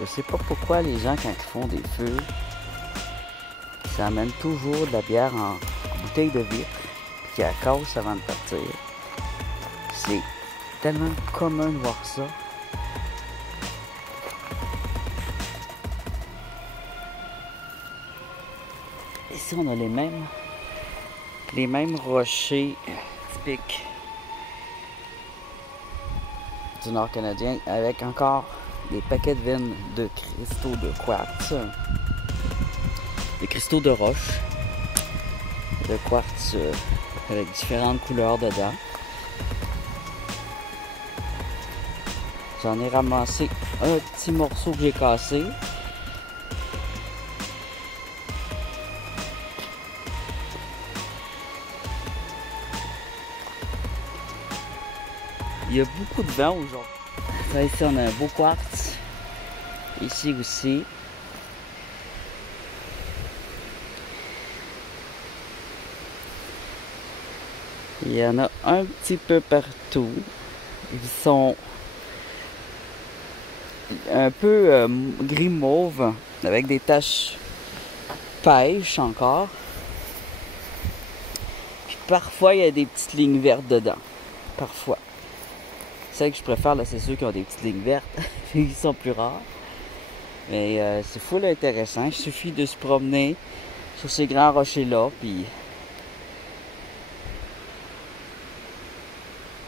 Je sais pas pourquoi les gens, quand ils font des feux, ça amène toujours de la bière en bouteille de vitre, qui la casse avant de partir. C'est tellement commun de voir ça. Ici, on a les mêmes rochers typiques du Nord canadien, avec encore des paquets de veines de cristaux de quartz, des cristaux de roche, de quartz avec différentes couleurs dedans. J'en ai ramassé un petit morceau que j'ai cassé. Il y a beaucoup de vent aujourd'hui. Ça, ici, on a un beau quartz. Ici aussi. Il y en a un petit peu partout. Ils sont un peu gris mauve avec des taches pêche encore. Puis parfois, il y a des petites lignes vertes dedans. Parfois. Celles que je préfère, là, c'est ceux qui ont des petites lignes vertes. Ils sont plus rares. Mais c'est full intéressant. Il suffit de se promener sur ces grands rochers-là, puis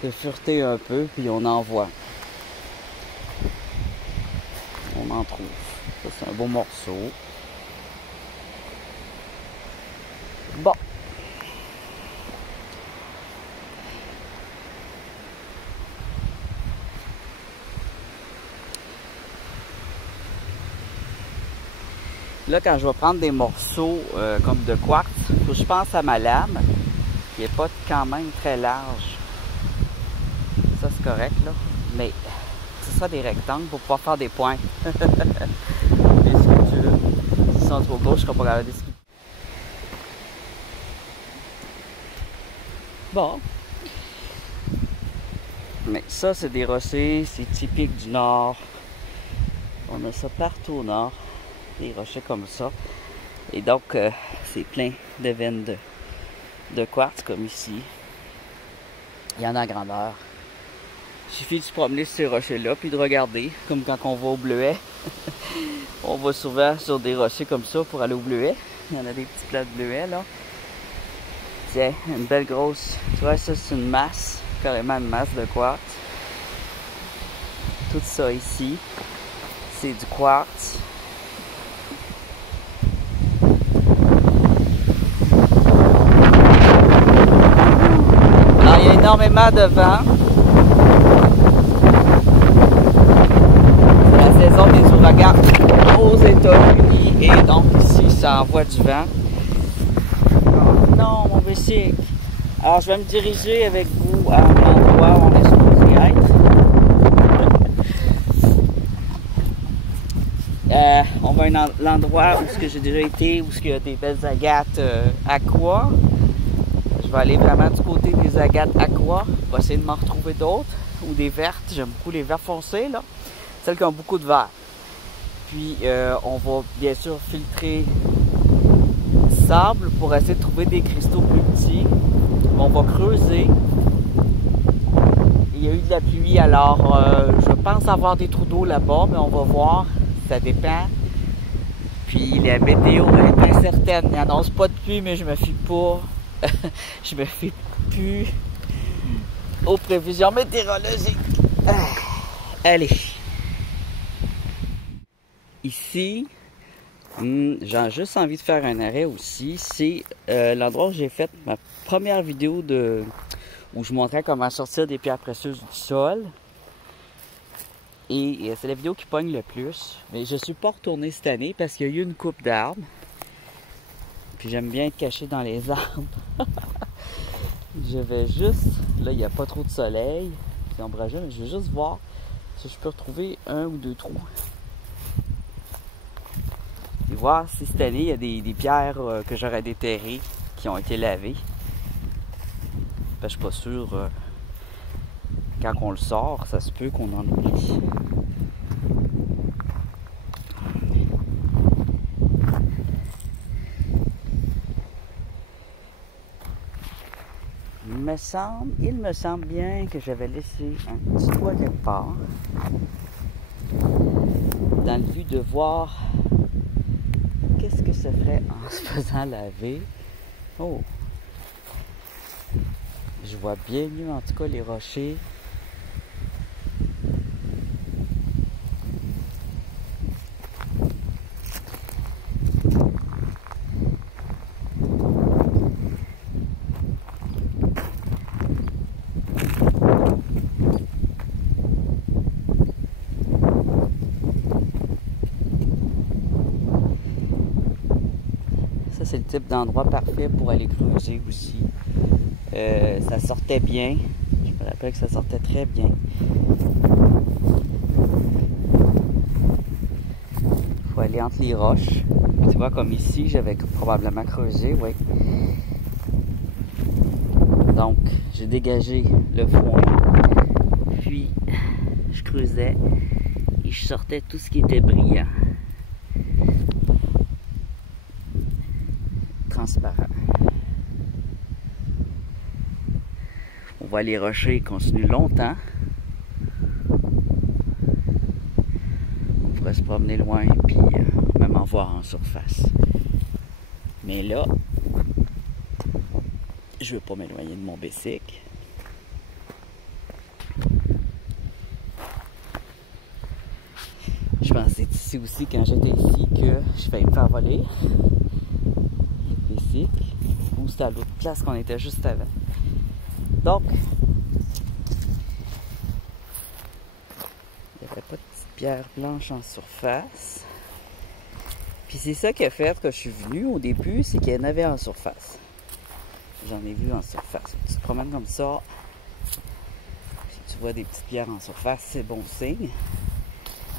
de fureter un peu, puis on en voit. On en trouve. Ça, c'est un beau morceau. Bon. Là, quand je vais prendre des morceaux comme de quartz, il faut que je pense à ma lame, qui n'est pas quand même très large. Ça, c'est correct, là. Mais c'est ça, des rectangles pour pouvoir faire des points. Les sculptures. S'ils sont trop gros, je ne serai pas capable de les sculpter. Bon. Mais ça, c'est des rochers, c'est typique du Nord. On a ça partout au Nord. Des rochers comme ça. Et donc, c'est plein de veines de quartz comme ici. Il y en a à grandeur. Il suffit de se promener sur ces rochers-là puis de regarder, comme quand on va au Bleuet. On va souvent sur des rochers comme ça pour aller au Bleuet. Il y en a des petits plats de Bleuet là. Tiens, une belle grosse. Tu vois, ça c'est une masse, carrément une masse de quartz. Tout ça ici, c'est du quartz. Alors, il y a énormément de vent. C'est la saison des ouragans aux États-Unis et donc ici, ça envoie du vent. Oh non, mon bicycle! Alors, je vais me diriger avec vous à l'endroit où on est supposé être. On va à l'endroit où j'ai déjà été, où il y a des belles agates aqua. Je vais aller vraiment du côté des agates aqua. Je vais essayer de m'en retrouver d'autres. Ou des vertes. J'aime beaucoup les verts foncés, là. Celles qui ont beaucoup de vert. Puis, on va bien sûr filtrer le sable pour essayer de trouver des cristaux plus petits. On va creuser. Il y a eu de la pluie, alors je pense avoir des trous d'eau là-bas, mais on va voir. Ça dépend. Puis, la météo est incertaine. Il n'annonce pas de pluie, mais je me fie pas. Je me fie plus aux prévisions météorologiques. Allez. Ici, j'ai juste envie de faire un arrêt aussi. C'est l'endroit où j'ai fait ma première vidéo où je montrais comment sortir des pierres précieuses du sol. Et c'est la vidéo qui pogne le plus. Mais je ne suis pas retourné cette année parce qu'il y a eu une coupe d'arbres. Puis j'aime bien être caché dans les arbres. Je vais juste... Là, il n'y a pas trop de soleil. C'est ombrageux, mais je vais juste voir si je peux retrouver un ou deux trous. Et voir si cette année, il y a des pierres que j'aurais déterrées qui ont été lavées. Ben, je suis pas sûr. Quand on le sort, ça se peut qu'on en oublie. il me semble bien que j'avais laissé un petit toit quelque part dans le but de voir qu'est-ce que ça ferait en se faisant laver. Oh! Je vois bien mieux en tout cas les rochers. Ça, c'est le type d'endroit parfait pour aller creuser aussi. Ça sortait bien. Je me rappelle que ça sortait très bien. Il faut aller entre les roches. Tu vois, comme ici, j'avais probablement creusé, oui. Donc, j'ai dégagé le foin. Puis, je creusais et je sortais tout ce qui était brillant. Transparent. On voit les rochers continuent longtemps. On pourrait se promener loin et puis même en voir en surface. Mais là, je ne veux pas m'éloigner de mon bicycle. Je pensais ici aussi quand j'étais ici que je failli me faire voler le bicycle. Ou c'était à l'autre place qu'on était juste avant. Donc, il n'y avait pas de petites pierres blanches en surface. Puis c'est ça qui a fait que je suis venu au début, c'est qu'il y en avait en surface. J'en ai vu en surface. Tu te promènes comme ça. Si tu vois des petites pierres en surface, c'est bon signe.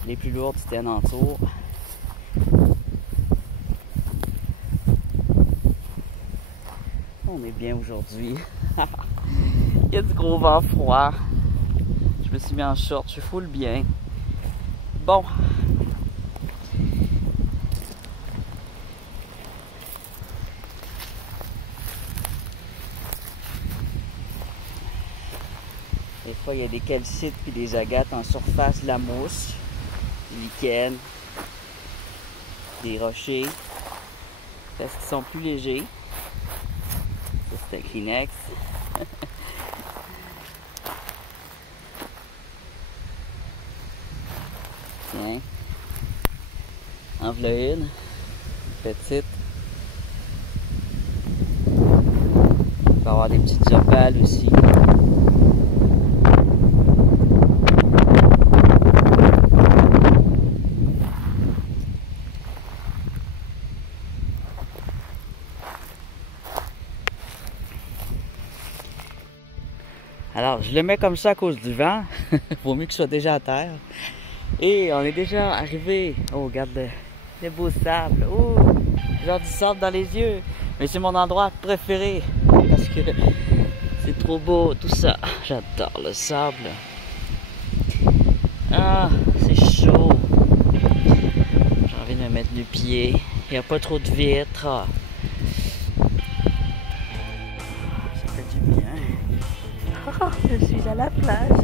Les plus lourdes, tu tiennent en tour. On est bien aujourd'hui. Il y a du gros vent froid. Je me suis mis en short, je suis full bien. Bon. Des fois, il y a des calcites puis des agates en surface, de la mousse, du lichen, des rochers, parce qu'ils sont plus légers. Ça, c'est un Kleenex. Tiens. En voilà une. Petite. Il va y avoir des petites opales aussi. Alors, je le mets comme ça à cause du vent. Vaut mieux qu'il soit déjà à terre. Et on est déjà arrivé. Oh, regarde le beau sable. Oh, genre du sable dans les yeux. Mais c'est mon endroit préféré. Parce que c'est trop beau, tout ça. J'adore le sable. Ah, c'est chaud. J'ai envie de me mettre du pied. Il n'y a pas trop de vitres. Ça fait du bien. Oh, je suis à la plage.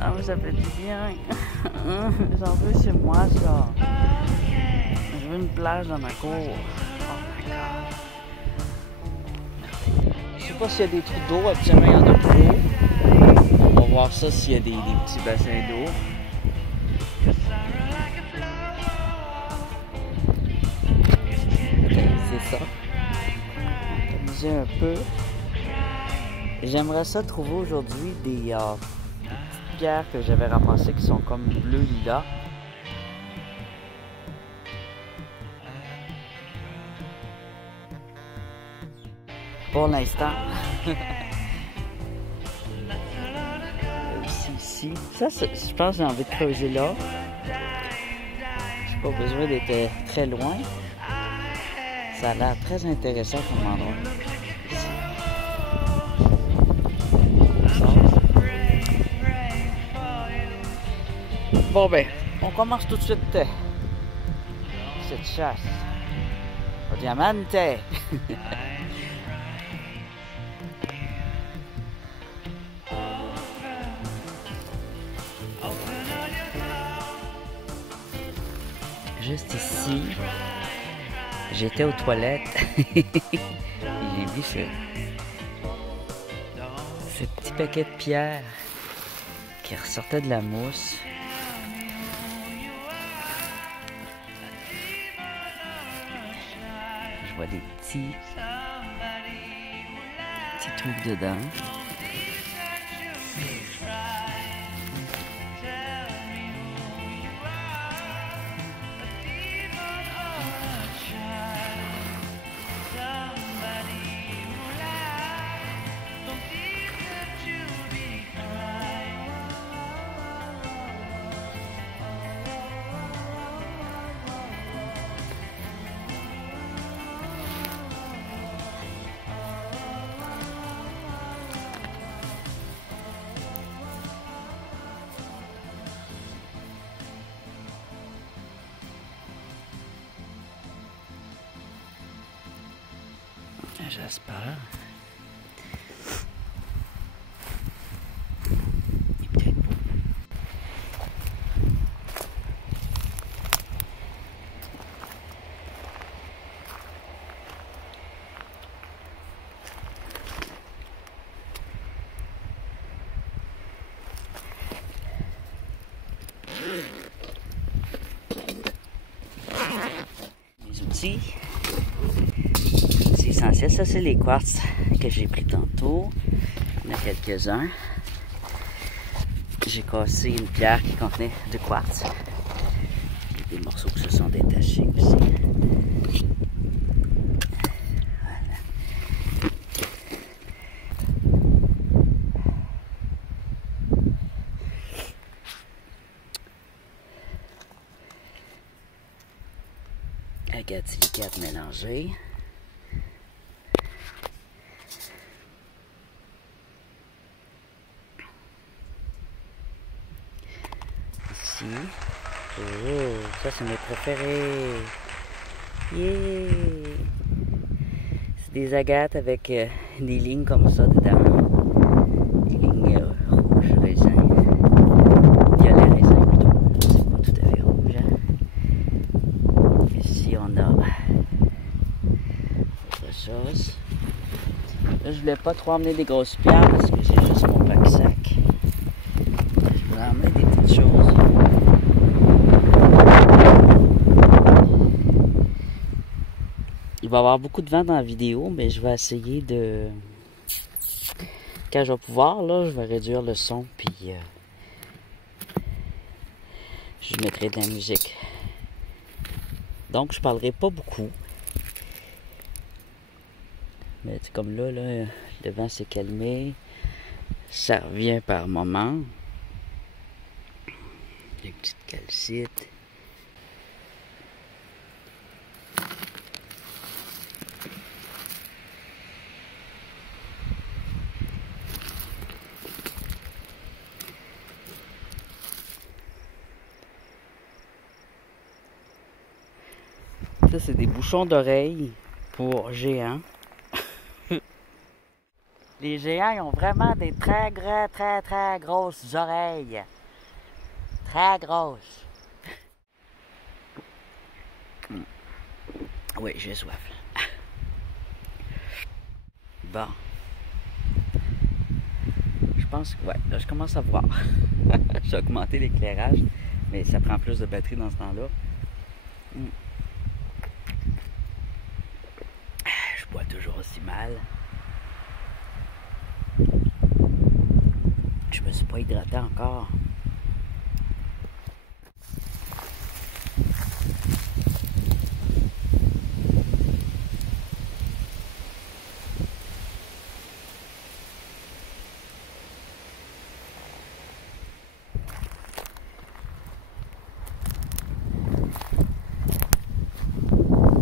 Ah, ça fait du bien. J'en veux chez moi, ça. Je veux une plage dans ma cour. Oh my god. Je sais pas s'il y a des trous d'eau. Absolument, il y en a trop. On va voir ça s'il y a des petits bassins d'eau. C'est ça. On va s'amuser un peu. J'aimerais ça trouver aujourd'hui des petites pierres que j'avais ramassées qui sont comme bleu lilas. Pour l'instant. Aussi ici. Ça, je pense que j'ai envie de creuser là. J'ai pas besoin d'être très loin. Ça a l'air très intéressant comme endroit. Bon ben, on commence tout de suite cette chasse au diamante. juste ici, j'étais aux toilettes et j'ai vu ce petit paquet de pierres qui ressortait de la mousse. Je vois des petits trucs dedans. J'espère. Il est peut-être beau. Les outils. Essentiel. Ça, c'est les quartz que j'ai pris tantôt. Il y en a quelques-uns. J'ai cassé une pierre qui contenait du quartz. Il y a des morceaux qui se sont détachés aussi. Voilà. Agate silicate mélangée. Oh, ça c'est mes préférés. Yeah! C'est des agates avec des lignes comme ça dedans. Des lignes rouges raisin. Violet raisin plutôt. C'est pas tout à fait rouge. Hein? Ici on a autre chose. Là je voulais pas trop emmener des grosses pierres parce que j'ai juste mon pack-sac. Je voulais emmener des petites choses. Il va y avoir beaucoup de vent dans la vidéo, mais je vais essayer de... Quand je vais pouvoir, là, je vais réduire le son, puis je mettrai de la musique. Donc, je parlerai pas beaucoup. Mais comme là, le vent s'est calmé. Ça revient par moments. Les petites calcites. Ça, c'est des bouchons d'oreilles pour géants. Les géants, ils ont vraiment des très grosses oreilles. Très grosses. Oui, j'ai soif. Bon. Je pense que, ouais, là, je commence à voir. J'ai augmenté l'éclairage, mais ça prend plus de batterie dans ce temps-là. Je bois toujours aussi mal. Je me suis pas hydraté encore.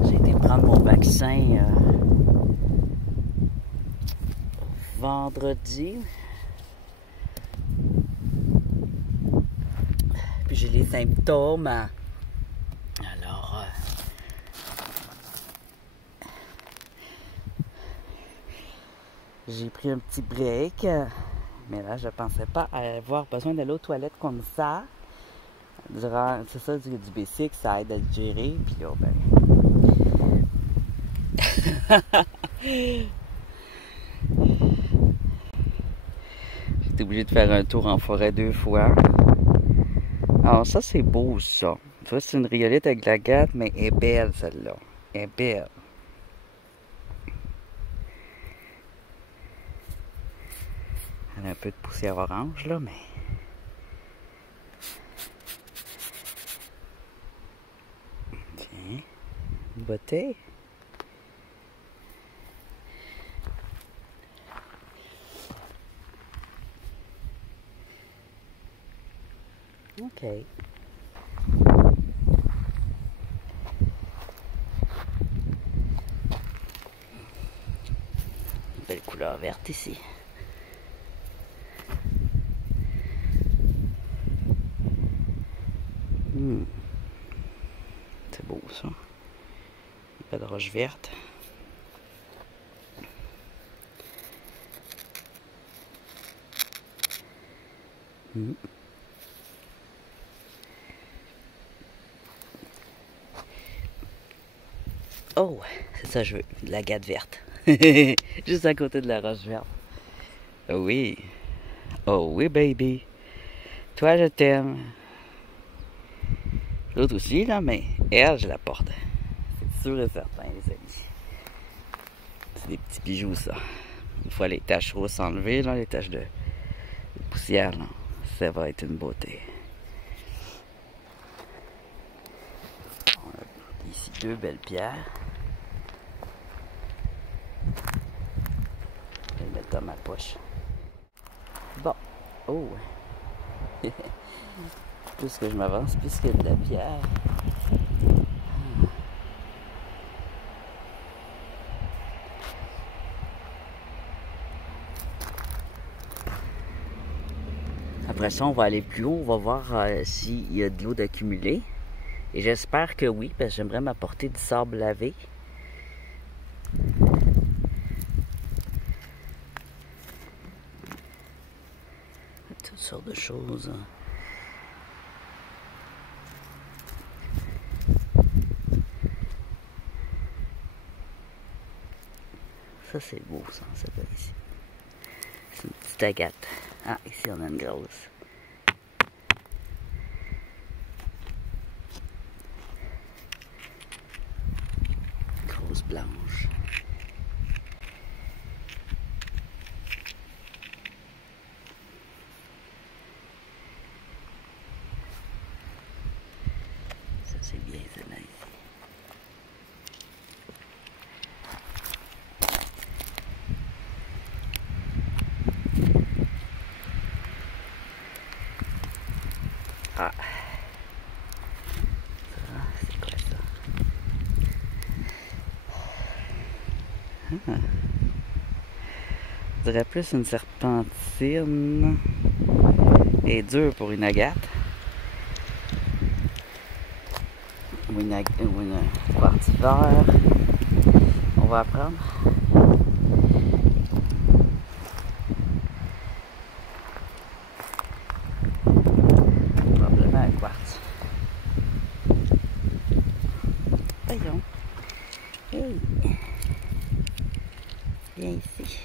J'ai été prendre mon vaccin vendredi. Puis j'ai les symptômes. Alors, j'ai pris un petit break. Mais là, je pensais pas avoir besoin d'aller aux toilettes comme ça. C'est ça, du basic, ça aide à le gérer, puis là, ben... J'étais obligé de faire un tour en forêt 2 fois. Alors ça, c'est beau, ça. Ça, c'est une riolette avec de l'agate, mais elle est belle, celle-là. Elle est belle. Elle a un peu de poussière orange, là, mais... Tiens, une beauté. OK. Belle couleur verte ici. C'est beau ça. Pas de roche verte. Oh, c'est ça que je veux, de l'agate verte. Juste à côté de la roche verte. Oh oui. Oh oui, baby. Toi, je t'aime. L'autre aussi, là, mais elle, je la porte. C'est sûr et certain, les amis. C'est des petits bijoux, ça. Une fois les taches roses enlevées, là, les taches de poussière, là, ça va être une beauté. On a ici 2 belles pierres. Je vais les mettre dans ma poche. Bon. Oh. Plus que je m'avance, plus qu'il y a de la pierre. Après ça, on va aller plus haut, on va voir s'il y a de l'eau d'accumuler. Et j'espère que oui, parce que j'aimerais m'apporter du sable lavé. Toutes sortes de choses. Ça, c'est beau, ça s'appelle ici. C'est une petite agate. Ah, ici, on a une grosse. Grosse blanche. Ça, c'est bien, celle-là, ici. Ah. Ça, c'est quoi ça? Ah. Je dirais plus une serpentine. Elle est dure pour une agate. Ou une quartifère. On va apprendre. Probablement un quartz. Voyons. Hey. Viens ici.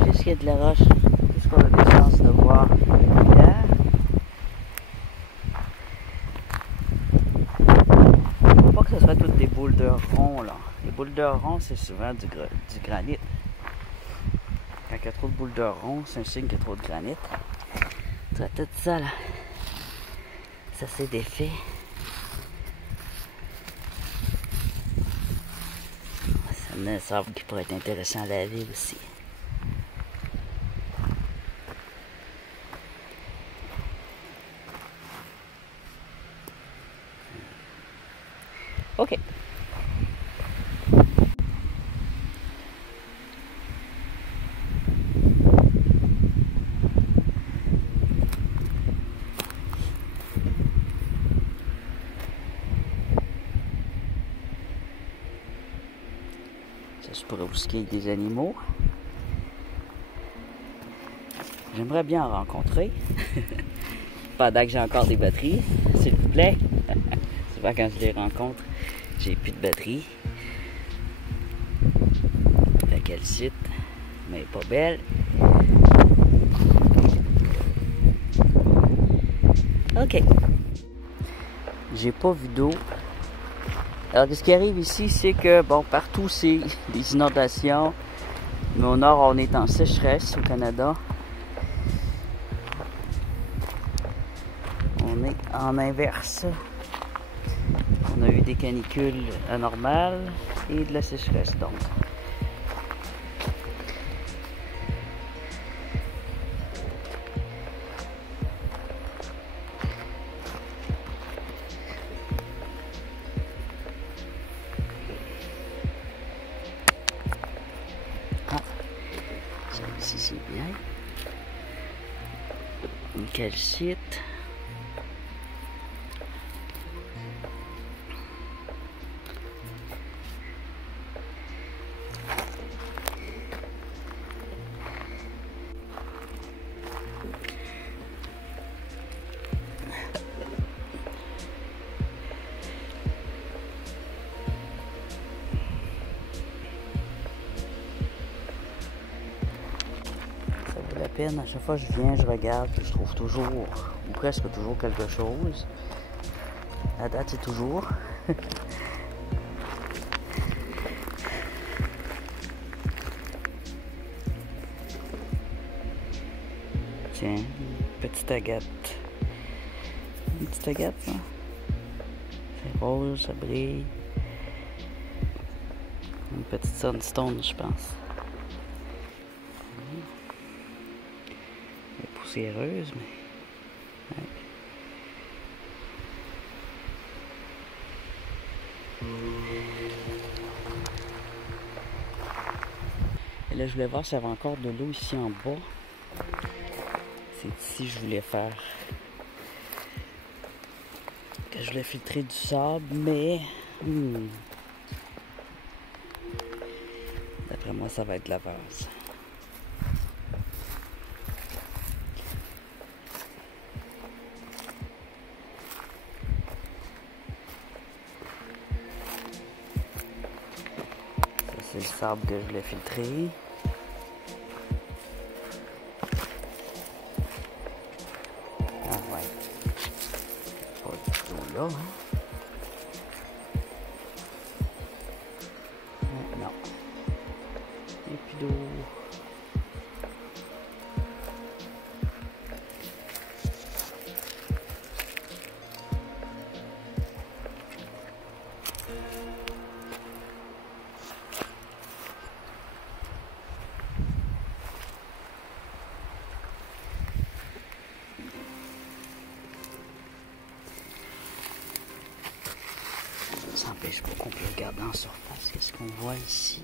Plus qu'il y a de la roche, plus qu'on a des chances de voir une pierre. Faut pas que ce soit toutes des boules de rond là. Les boules de rond, c'est souvent du granit. Quand il y a trop de boules de rond, c'est un signe qu'il y a trop de granit. Tu vois, tout ça là, ça s'est défait. Ça me semble qu'il pourrait être intéressant à laver aussi. OK. Ça, je pourrais aussi qu'il y ait des animaux. J'aimerais bien en rencontrer. Pendant que j'ai encore des batteries, s'il vous plaît. Souvent quand je les rencontre, j'ai plus de batterie. Fait qu'elle cite, mais pas belle. Ok. J'ai pas vu d'eau. Alors, ce qui arrive ici, c'est que, bon, partout, c'est des inondations. Mais au nord, on est en sécheresse au Canada. On est en inverse. On a eu des canicules anormales et de la sécheresse, donc. Ici, c'est bien. Une calcite. La peine, à chaque fois que je viens, je regarde, puis je trouve toujours, ou presque toujours quelque chose. À date, c'est toujours. Tiens, une petite agate. Une petite agate, ça. C'est rose, ça brille. Une petite sunstone, je pense. Elle est poussiéreuse, mais... Ouais. Et là, je voulais voir s'il y avait encore de l'eau ici en bas. C'est ici que je voulais faire. Que je voulais filtrer du sable, mais... D'après moi, ça va être de la vase. Ça, c'est le sable que je voulais filtrer. Ah ouais. Pas du tout là, hein. Non. Et puis d'eau. Ça n'empêche pas qu'on peut regarder en surface. Qu'est-ce qu'on voit ici?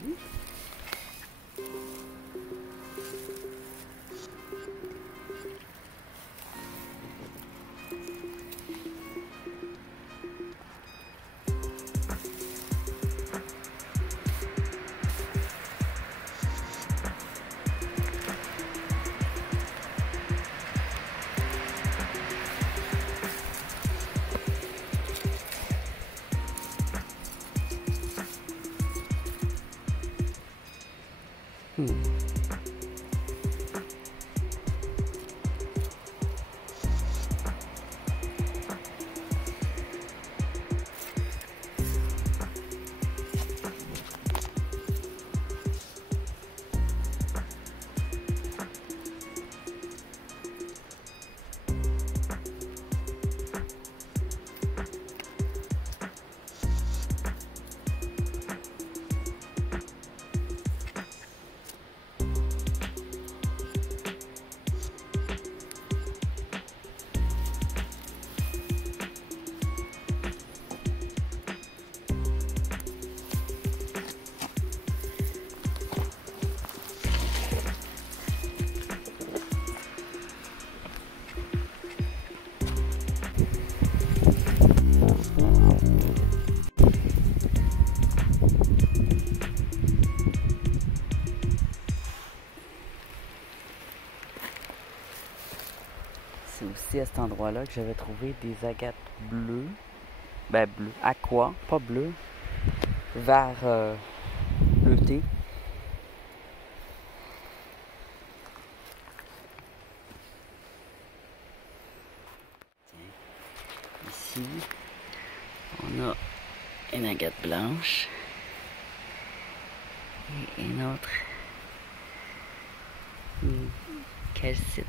c'est aussi à cet endroit-là que j'avais trouvé des agates bleues. Ben bleu, aqua, pas bleu. Vert bleuté. Ici, on a une agate blanche et une autre calcite.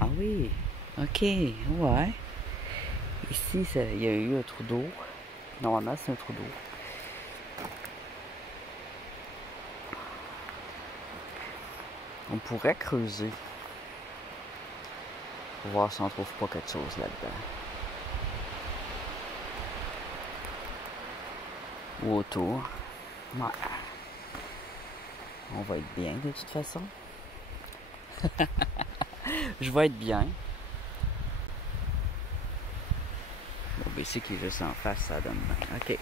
Ah oui, ok, ouais. Ici, il y a eu un trou d'eau. Normalement, c'est un trou d'eau. On pourrait creuser pour voir si on trouve pas quelque chose là-dedans. Ou autour. Ouais. On va être bien de toute façon. Je vais être bien. Bon, ben c'est qui est juste en face, ça donne bien. Ok.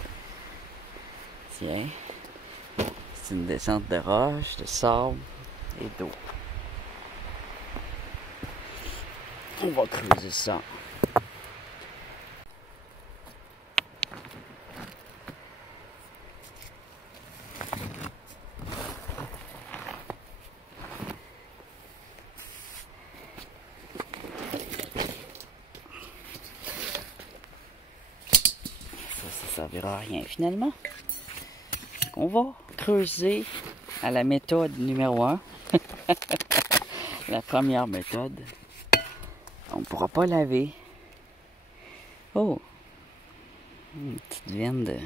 Tiens. C'est une descente de roches, de sable et d'eau. On va creuser ça. Ça servira à rien finalement. On va creuser à la méthode numéro 1. La première méthode. On ne pourra pas laver. Oh! Une petite veine de...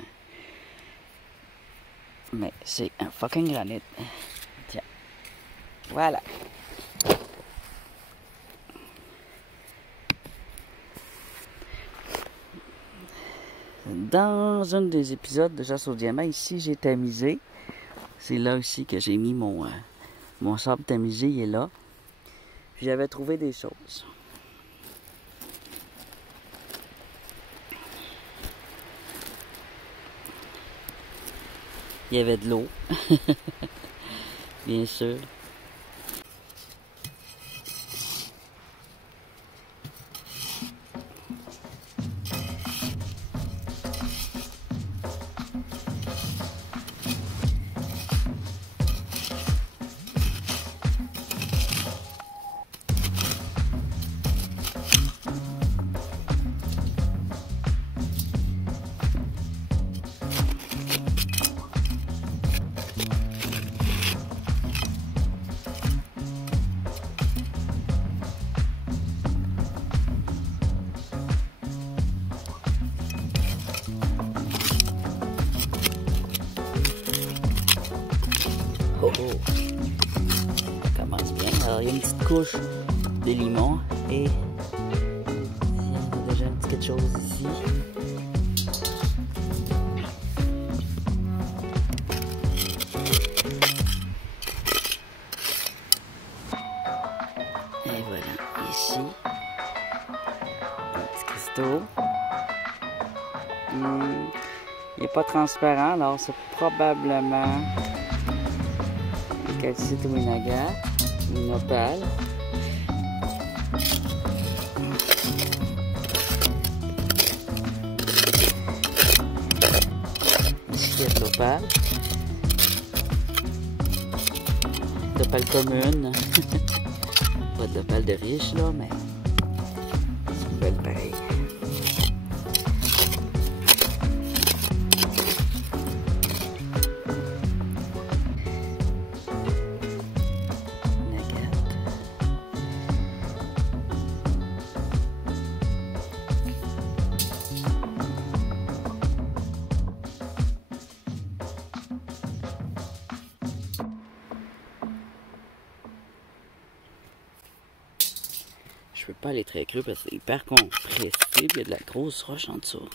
Mais c'est un fucking granit. Tiens. Voilà. Dans un des épisodes de Chasse au diamant, ici, j'ai tamisé. C'est là aussi que j'ai mis mon sable tamisé, il est là. Puis j'avais trouvé des choses. Il y avait de l'eau. Bien sûr. Oh oh. Ça commence bien. Alors, il y a une petite couche de limon et il y a déjà un petit quelque chose ici. Et voilà, ici, un petit cristaux. Il n'est pas transparent, alors c'est probablement une calcite ou une agate, une opale. Ici, il y a de l'opale. L'opale commune. Pas de l'opale de riche, là, mais c'est une belle pareille. je peux pas aller très creux parce que c'est hyper compressé, puis il y a de la grosse roche en dessous.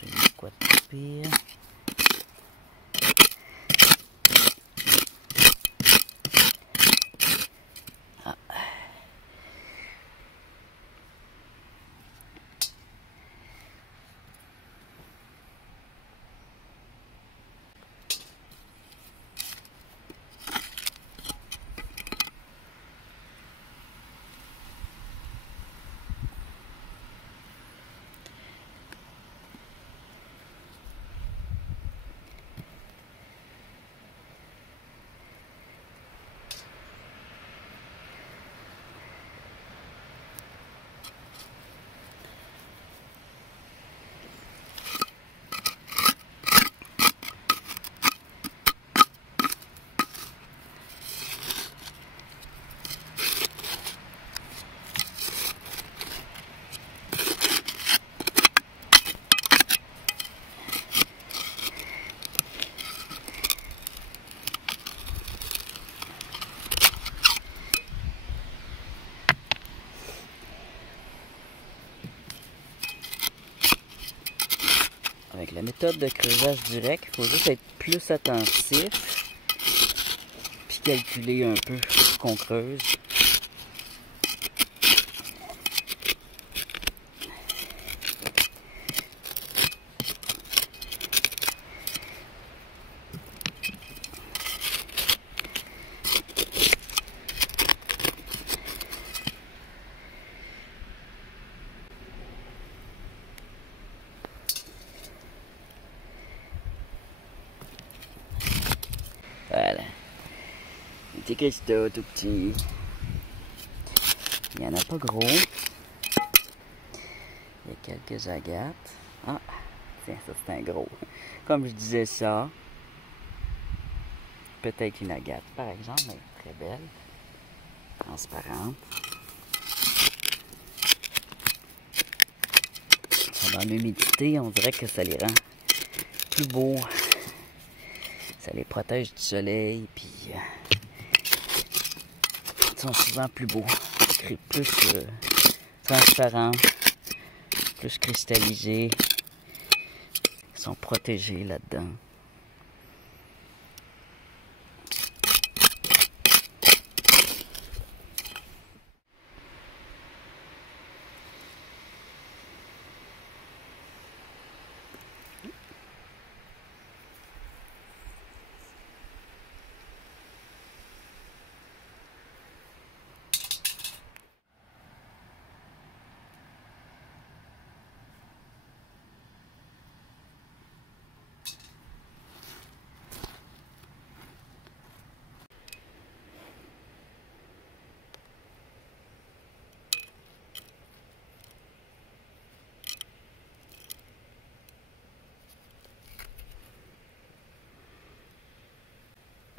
J'ai mis quoi de pire. Ah. Avec la méthode de creusage direct, il faut juste être plus attentif puis calculer un peu ce qu'on creuse. Voilà. Des cristaux tout petits. Il n'y en a pas gros. Il y a quelques agates. Ah, tiens, ça c'est un gros. Comme je disais ça, peut-être une agate par exemple, mais très belle. Transparente. Dans l'humidité, on dirait que ça les rend plus beaux. Ça les protège du soleil, puis ils sont souvent plus beaux, plus transparents, plus cristallisés. Ils sont protégés là-dedans.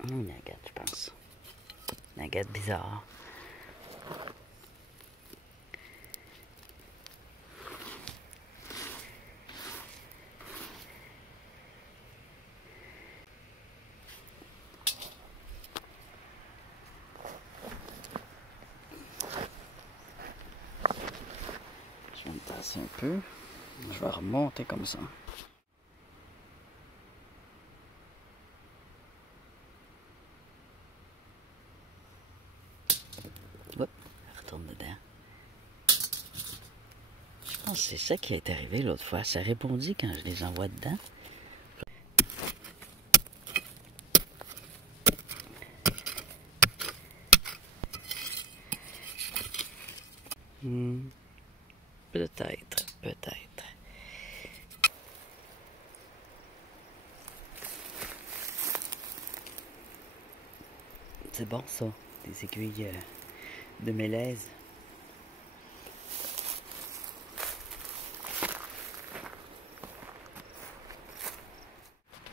Une agate, je pense. Une agate bizarre. Je vais me tasser un peu. Je vais remonter comme ça. Hop, retourne dedans. Je pense que c'est ça qui est arrivé l'autre fois. Ça répondit quand je les envoie dedans. Peut-être, peut-être. C'est bon ça, des aiguilles de mélèze.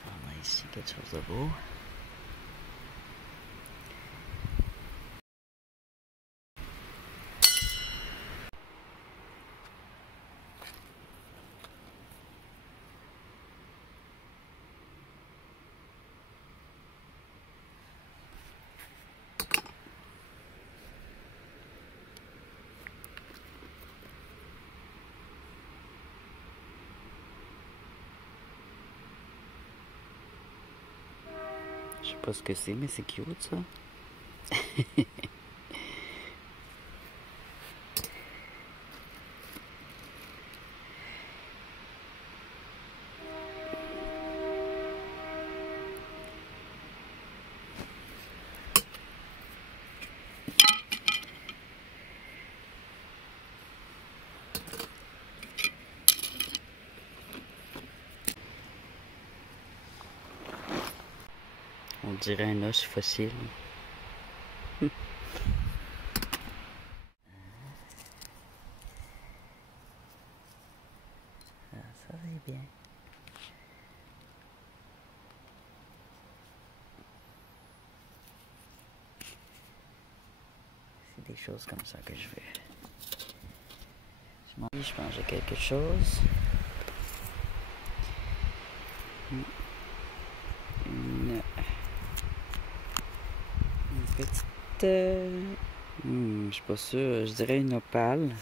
On a ici quelque chose de beau. Je sais pas ce que c'est, mais c'est cute ça. On dirait un os fossile. Ah, ça va bien. C'est des choses comme ça que je veux. Je pense que j'ai quelque chose. Une petite... je suis pas sûr, je dirais une opale.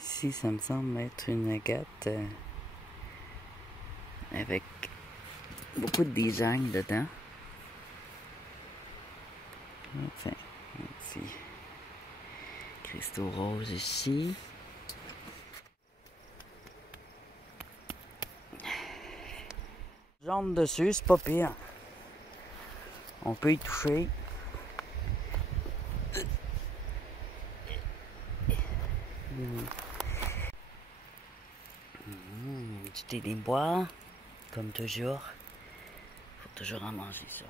Ici, ça me semble être une agate avec beaucoup de design dedans. Enfin, un petit cristaux roses ici. Jaune dessus, c'est pas pire. On peut y toucher. Du thé des bois, comme toujours. Faut toujours en manger ça.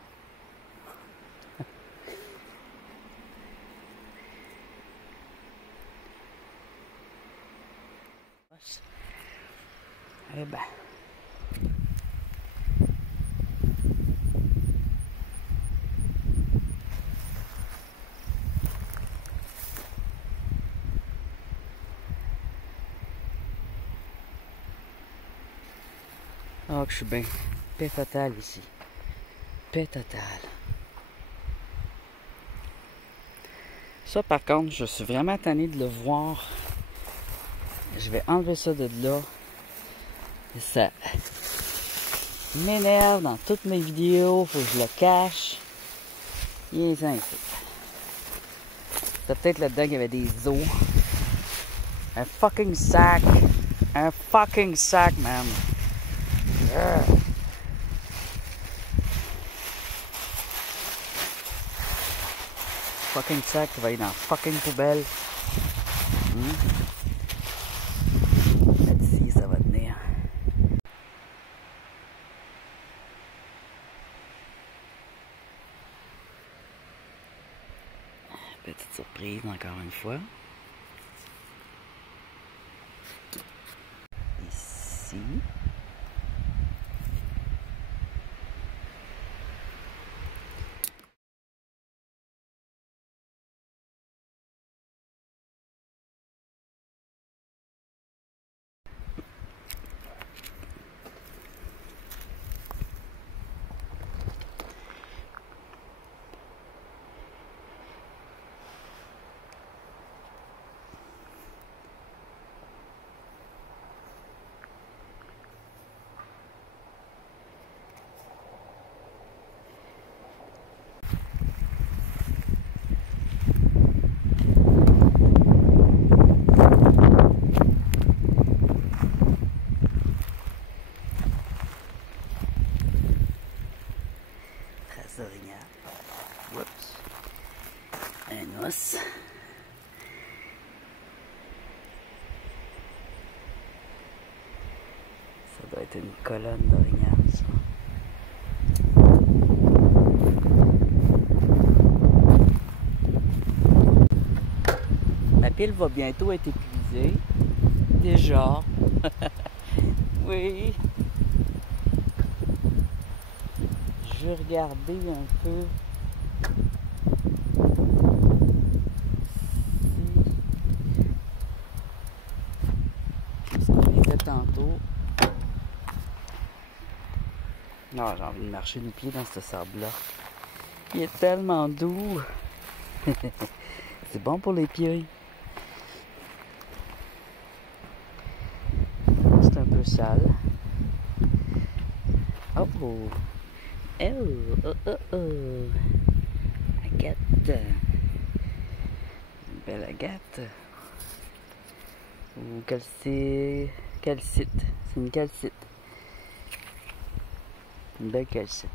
Eh ben. Oh, que je suis bien. Paix totale ici. Paix totale. Ça, par contre, je suis vraiment tanné de le voir. Je vais enlever ça de là. Et ça m'énerve dans toutes mes vidéos. Faut que je le cache. Il est ainsi. C'est peut-être là-dedans qu'il y avait des os. Un fucking sac. Un fucking sac, man. Fucking sac qui va aller dans la fucking poubelle. Là-dessus, ça va tenir. Petite surprise encore une fois. Ici. Très original. Oups. mousse. Ça doit être une colonne d'orignal, ça. Ma pile va bientôt être épuisée. Déjà. Oui. Je vais regarder un peu. Ce qu'on était tantôt. Non, j'ai envie de marcher du pied dans ce sable-là. Il est tellement doux. C'est bon pour les pieds. C'est un peu sale. Oh oh. Oh. Agathe. Une belle Agathe. Ou calcite. C'est une calcite. Une belle calcite.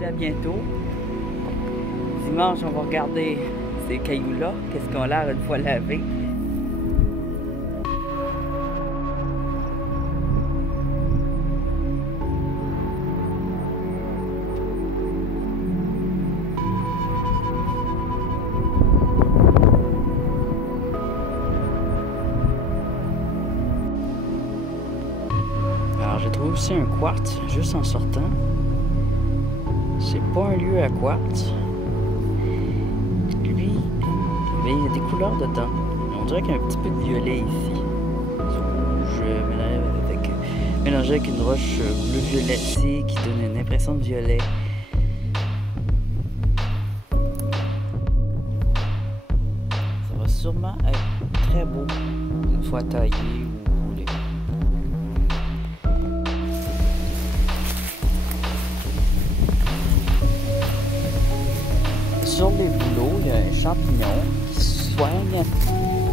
À bientôt. Dimanche, on va regarder ces cailloux-là. Qu'est-ce qu'on a l'air une fois lavés. Alors, j'ai trouvé aussi un quartz juste en sortant. C'est pas un lieu à quartz. Lui, mais il y a des couleurs dedans. On dirait qu'il y a un petit peu de violet ici. Rouge mélangé avec une roche bleu violetée qui donne une impression de violet. Ça va sûrement être très beau une fois taillé ou roulé. Sur les bouleaux, il y a un champignon qui soigne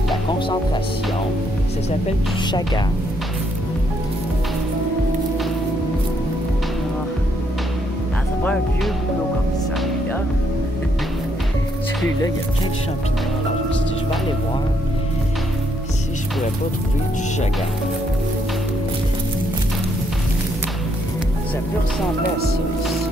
la concentration. Ça s'appelle du chagan. Ah, ça prend un vieux boulot comme celui-là. Celui-là, il y a plein de champignons. Alors, je me suis dit, je vais aller voir si je pourrais pas trouver du chagan. Ça peut ressembler à ça ici.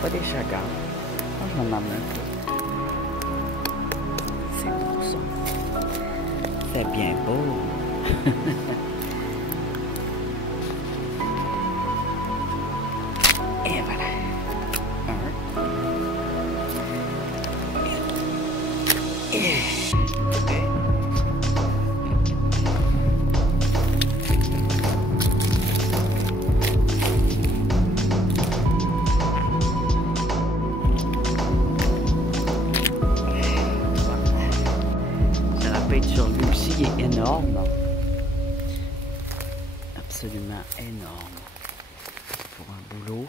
Pas des chagars. Moi, je vais m'en amener un peu. C'est beau, ça. C'est bien beau. Et voilà. Sur lui aussi, il est énorme. Absolument énorme. Pour un boulot.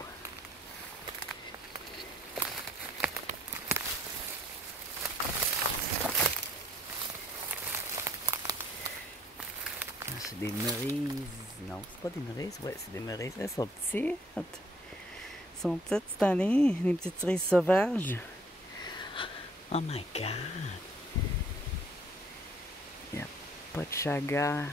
C'est des merises. Non, c'est pas des merises. Ouais, c'est des merises. Elles sont petites. Elles sont petites cette année. Les petites cerises sauvages. Oh my God. Il n'y a pas de chaga.